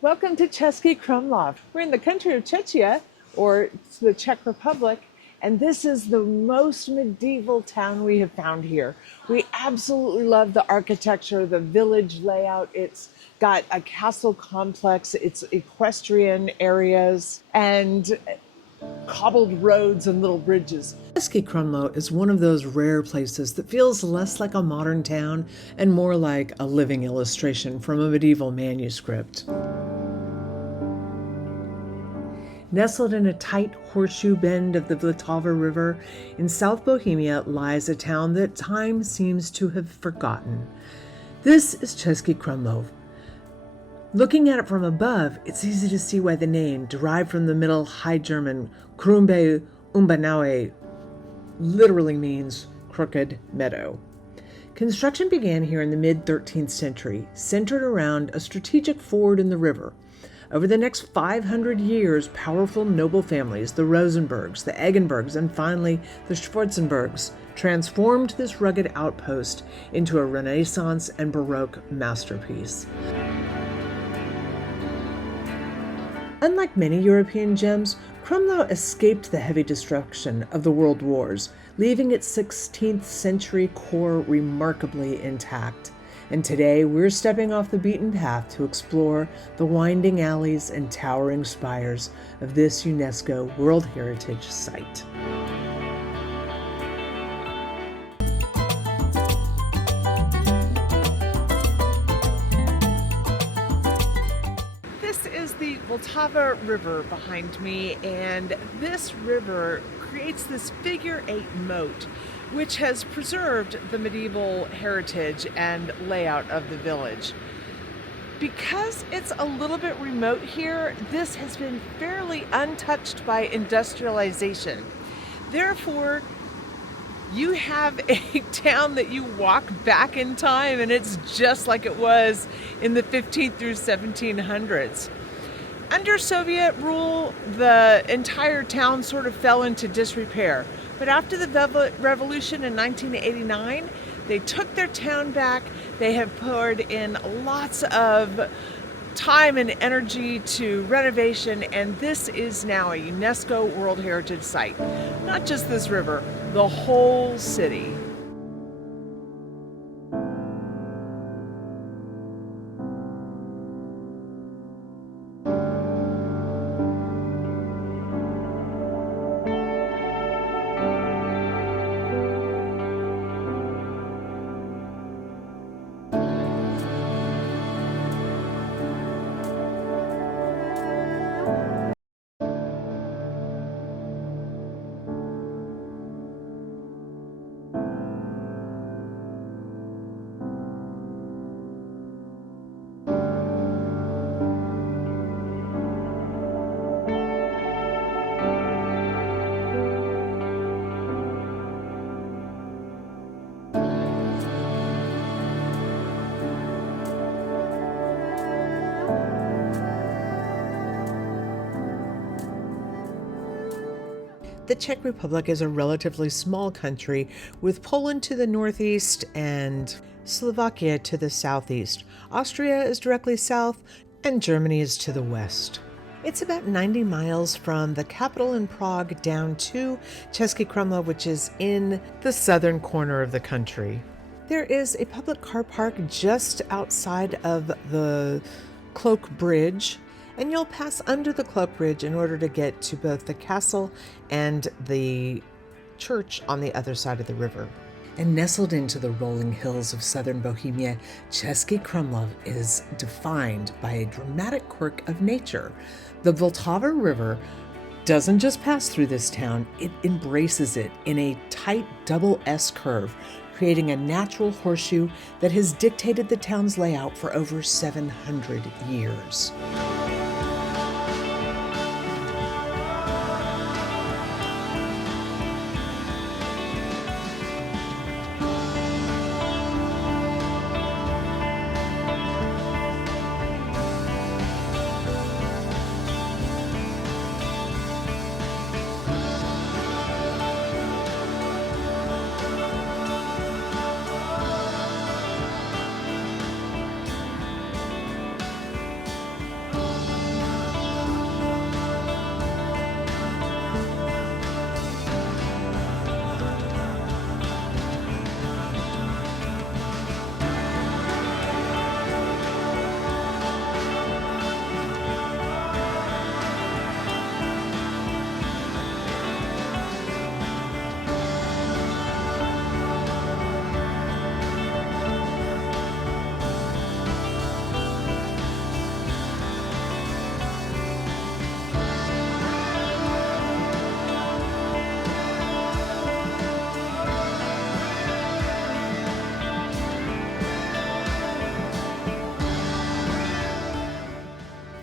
Welcome to Český Krumlov. We're in the country of Czechia, or the Czech Republic, and this is the most medieval town we have found here. We absolutely love the architecture, the village layout. It's got a castle complex, it's equestrian areas, and cobbled roads and little bridges. Cesky Krumlov is one of those rare places that feels less like a modern town and more like a living illustration from a medieval manuscript. Nestled in a tight horseshoe bend of the Vltava River, in South Bohemia lies a town that time seems to have forgotten. This is Český Krumlov. Looking at it from above, it's easy to see why the name, derived from the Middle High German Krumbe Umbanaue, literally means crooked meadow. Construction began here in the mid-13th century, centered around a strategic ford in the river. Over the next 500 years, powerful noble families, the Rosenbergs, the Eggenbergs, and finally the Schwarzenbergs, transformed this rugged outpost into a Renaissance and Baroque masterpiece. Unlike many European gems, Krumlov escaped the heavy destruction of the World Wars, leaving its 16th century core remarkably intact. And today we're stepping off the beaten path to explore the winding alleys and towering spires of this UNESCO World Heritage site. This is the Vltava River behind me, and this river creates this figure-8 moat, which has preserved the medieval heritage and layout of the village. Because it's a little bit remote here, this has been fairly untouched by industrialization. Therefore, you have a town that you walk back in time and it's just like it was in the 15th through 1700s. Under Soviet rule, the entire town sort of fell into disrepair. But after the revolution in 1989, they took their town back. They have poured in lots of time and energy to renovation, and this is now a UNESCO World Heritage Site. Not just this river, the whole city. The Czech Republic is a relatively small country, with Poland to the northeast and Slovakia to the southeast. Austria is directly south, and Germany is to the west. It's about 90 miles from the capital in Prague down to Český Krumlov, which is in the southern corner of the country. There is a public car park just outside of the Cloak Bridge, and you'll pass under the Cloak Bridge in order to get to both the castle and the church on the other side of the river. And nestled into the rolling hills of southern Bohemia, Český Krumlov is defined by a dramatic quirk of nature. The Vltava River doesn't just pass through this town, it embraces it in a tight double S curve, creating a natural horseshoe that has dictated the town's layout for over 700 years.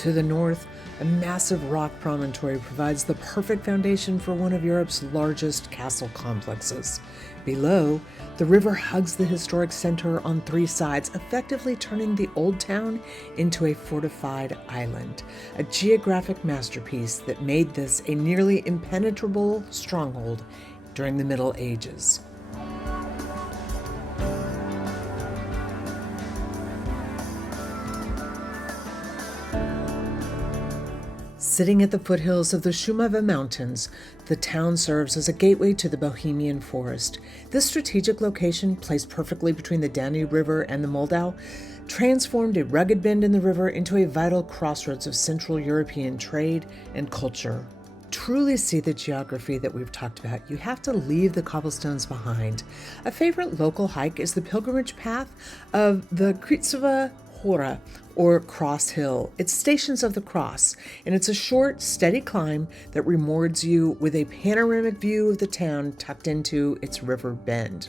To the north, a massive rock promontory provides the perfect foundation for one of Europe's largest castle complexes. Below, the river hugs the historic center on three sides, effectively turning the old town into a fortified island, a geographic masterpiece that made this a nearly impenetrable stronghold during the Middle Ages. Sitting at the foothills of the Šumava Mountains, the town serves as a gateway to the Bohemian forest. This strategic location, placed perfectly between the Danube River and the Moldau, transformed a rugged bend in the river into a vital crossroads of Central European trade and culture. Truly see the geography that we've talked about, you have to leave the cobblestones behind. A favorite local hike is the pilgrimage path of the Kritsova Hora, or Cross Hill. It's Stations of the Cross, and it's a short, steady climb that rewards you with a panoramic view of the town tucked into its river bend.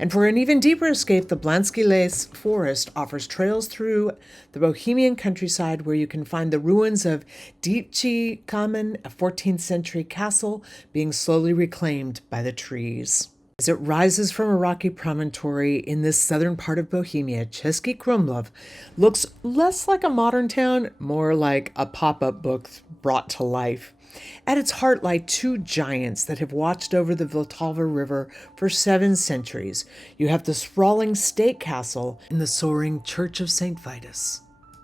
And for an even deeper escape, the Blansky Les forest offers trails through the Bohemian countryside where you can find the ruins of Dítčí Kámen, a 14th century castle being slowly reclaimed by the trees. As it rises from a rocky promontory in this southern part of Bohemia, Český Krumlov looks less like a modern town, more like a pop-up book brought to life. At its heart lie two giants that have watched over the Vltava River for 7 centuries. You have the sprawling state castle and the soaring Church of St. Vitus.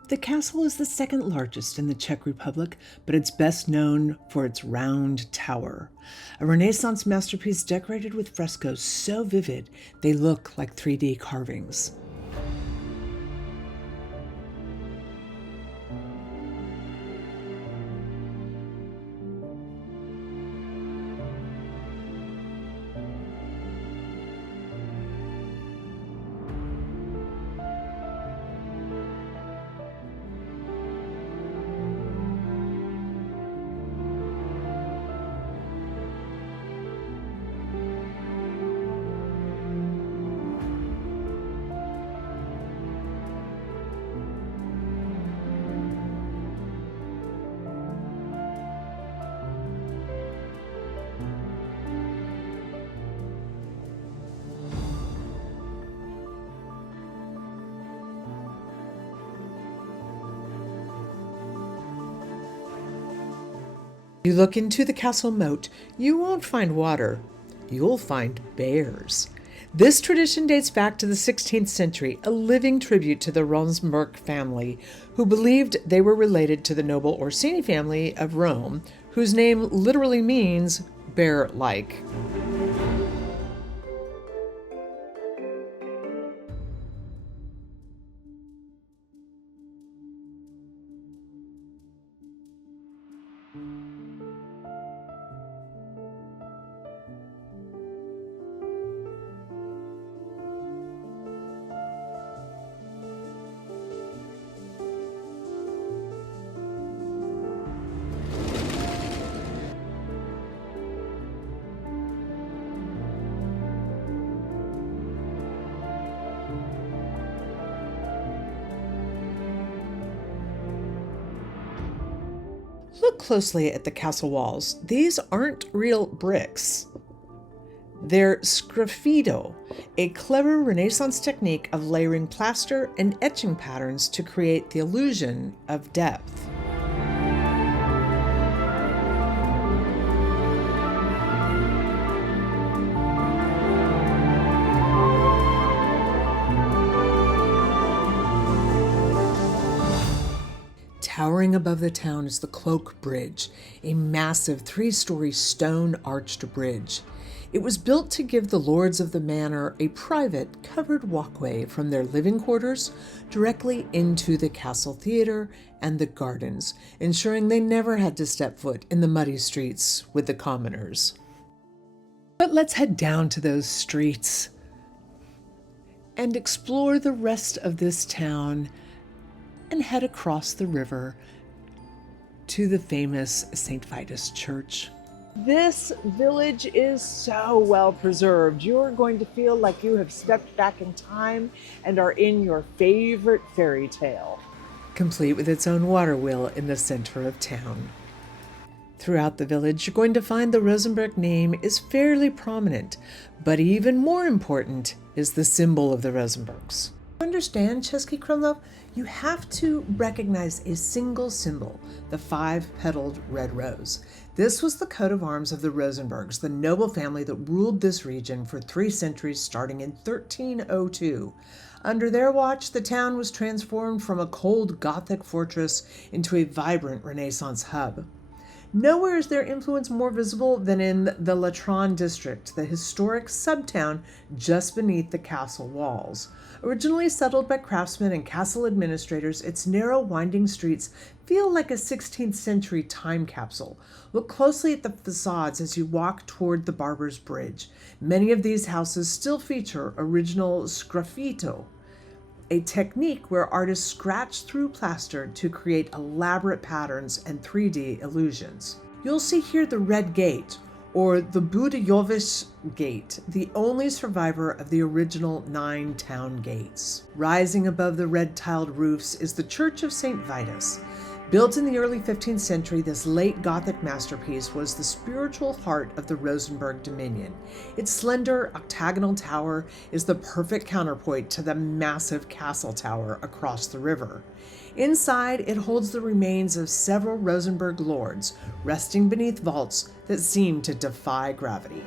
The castle is the second largest in the Czech Republic, but it's best known for its round tower, a Renaissance masterpiece decorated with frescoes so vivid they look like 3D carvings. You look into the castle moat, you won't find water, you'll find bears. This tradition dates back to the 16th century, a living tribute to the Ronsburg family, who believed they were related to the noble Orsini family of Rome, whose name literally means bear-like. Look closely at the castle walls. These aren't real bricks. They're sgraffito, a clever Renaissance technique of layering plaster and etching patterns to create the illusion of depth. Towering above the town is the Cloak Bridge, a massive 3-story stone-arched bridge. It was built to give the lords of the manor a private, covered walkway from their living quarters directly into the castle theater and the gardens, ensuring they never had to step foot in the muddy streets with the commoners. But let's head down to those streets and explore the rest of this town and head across the river to the famous St. Vitus Church. This village is so well preserved. You're going to feel like you have stepped back in time and are in your favorite fairy tale. complete with its own water wheel in the center of town. Throughout the village, you're going to find the Rosenberg name is fairly prominent, but even more important is the symbol of the Rosenbergs. To understand Český Krumlov, you have to recognize a single symbol, the 5-petaled red rose. This was the coat of arms of the Rosenbergs, the noble family that ruled this region for 3 centuries starting in 1302. Under their watch, the town was transformed from a cold Gothic fortress into a vibrant Renaissance hub. Nowhere is their influence more visible than in the Latrán district, the historic subtown just beneath the castle walls. Originally settled by craftsmen and castle administrators, its narrow, winding streets feel like a 16th century time capsule. Look closely at the facades as you walk toward the Barber's Bridge. Many of these houses still feature original sgraffito, a technique where artists scratch through plaster to create elaborate patterns and 3D illusions. You'll see here the Red Gate, or the Budějovice Gate, the only survivor of the original 9 town gates. Rising above the red-tiled roofs is the Church of St. Vitas. Built in the early 15th century, this late Gothic masterpiece was the spiritual heart of the Rosenberg dominion. Its slender octagonal tower is the perfect counterpoint to the massive castle tower across the river. Inside, it holds the remains of several Rosenberg lords, resting beneath vaults that seem to defy gravity.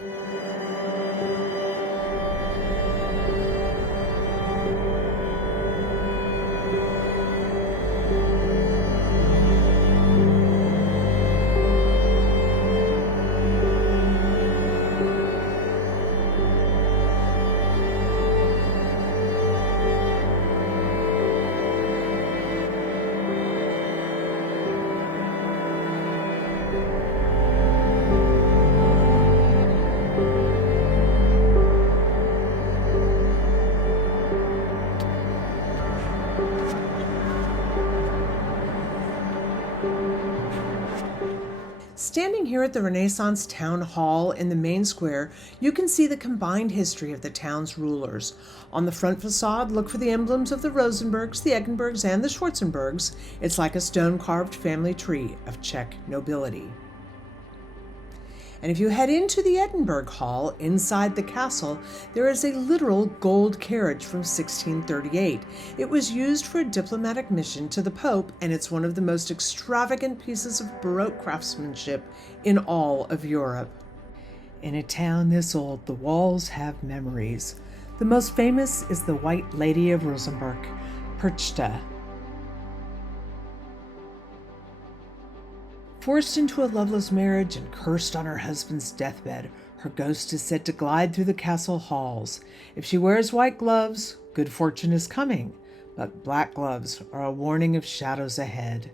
Standing here at the Renaissance Town Hall in the main square, you can see the combined history of the town's rulers. On the front facade, look for the emblems of the Rosenbergs, the Eggenbergs, and the Schwarzenbergs. It's like a stone-carved family tree of Czech nobility. And if you head into the Edinburgh Hall, inside the castle, there is a literal gold carriage from 1638. It was used for a diplomatic mission to the Pope, and it's one of the most extravagant pieces of Baroque craftsmanship in all of Europe. In a town this old, the walls have memories. The most famous is the White Lady of Rosenberg, Perchta. Forced into a loveless marriage and cursed on her husband's deathbed, her ghost is said to glide through the castle halls. If she wears white gloves, good fortune is coming, but black gloves are a warning of shadows ahead.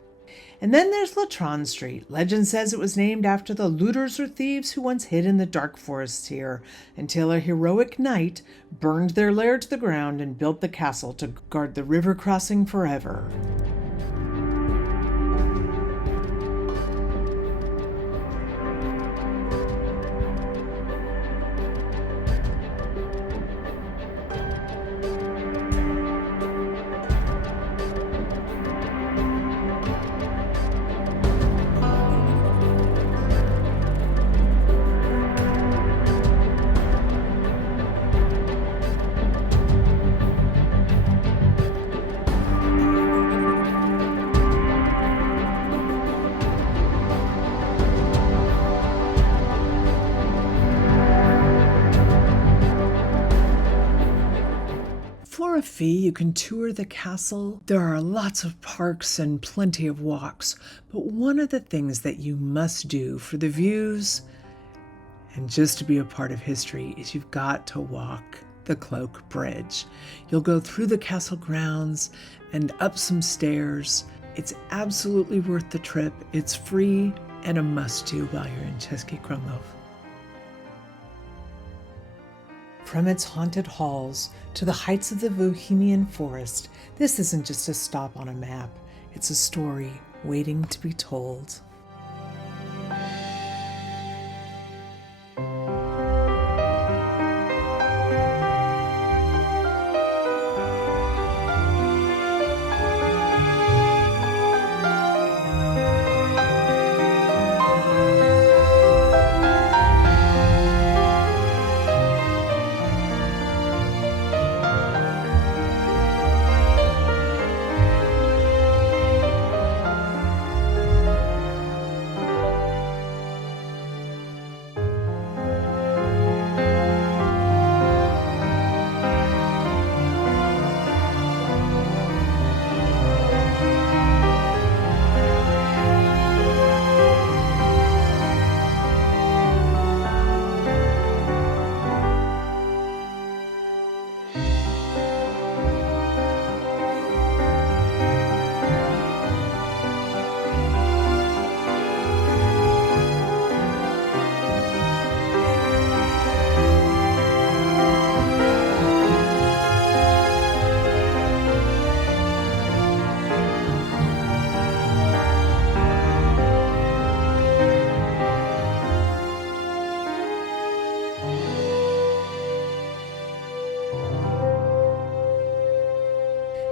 And then there's Latrán Street. Legend says it was named after the looters or thieves who once hid in the dark forests here, until a heroic knight burned their lair to the ground and built the castle to guard the river crossing forever. For a fee, you can tour the castle. There are lots of parks and plenty of walks, but one of the things that you must do for the views and just to be a part of history is you've got to walk the Cloak Bridge. You'll go through the castle grounds and up some stairs. It's absolutely worth the trip. It's free and a must-do while you're in Český Krumlov. From its haunted halls to the heights of the Bohemian forest, this isn't just a stop on a map. It's a story waiting to be told.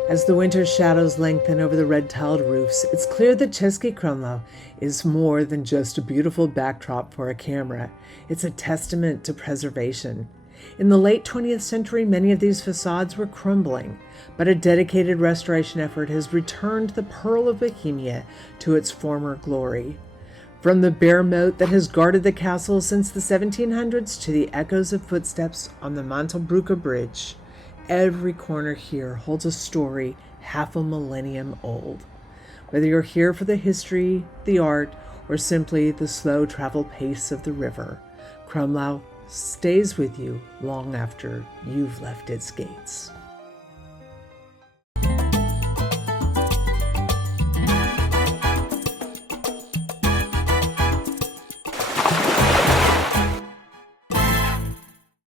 As the winter shadows lengthen over the red-tiled roofs, it's clear that Český Krumlov is more than just a beautiful backdrop for a camera. It's a testament to preservation. In the late 20th century, many of these facades were crumbling, but a dedicated restoration effort has returned the Pearl of Bohemia to its former glory. From the Bear Moat that has guarded the castle since the 1700s to the echoes of footsteps on the Mantelbrücke Bridge, every corner here holds a story half a millennium old. Whether you're here for the history, the art, or simply the slow travel pace of the river, Krumlov stays with you long after you've left its gates.